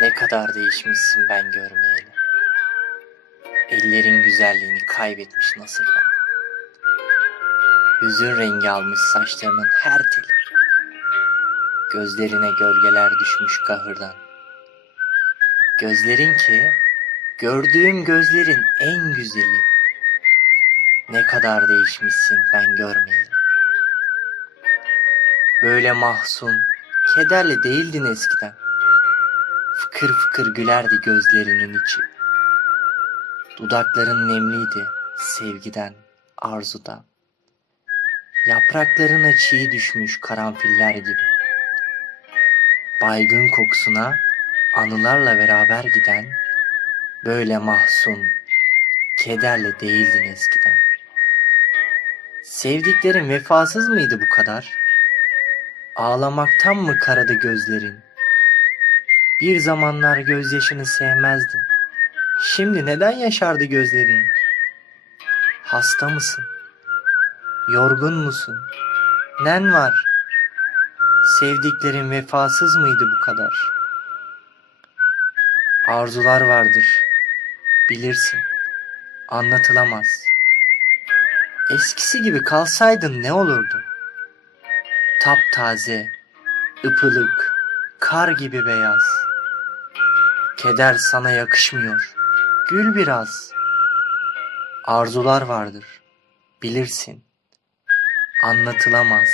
Ne kadar değişmişsin ben görmeyeli. Ellerin güzelliğini kaybetmiş nasırdan. Hüzün rengi almış saçlarının her teli. Gözlerine gölgeler düşmüş kahırdan. Gözlerin ki gördüğüm gözlerin en güzeli. Ne kadar değişmişsin ben görmeyeli. Böyle mahzun, kederli değildin eskiden. Fıkır fıkır gülerdi gözlerinin içi. Dudakların nemliydi sevgiden, arzudan. Yapraklarına çiğ düşmüş karanfiller gibi. Baygın kokusuna anılarla beraber giden böyle mahzun, kederle değildin eskiden. Sevdiklerin vefasız mıydı bu kadar? Ağlamaktan mı karadı gözlerin? Bir zamanlar gözyaşını sevmezdin. Şimdi neden yaşardı gözlerin? Hasta mısın? Yorgun musun? Nen var? Sevdiklerin vefasız mıydı bu kadar? Arzular vardır. Bilirsin. Anlatılamaz. Eskisi gibi kalsaydın ne olurdu? Taptaze, ıpılık, kar gibi beyaz. Keder sana yakışmıyor. Gül biraz. Arzular vardır. Bilirsin. Anlatılamaz.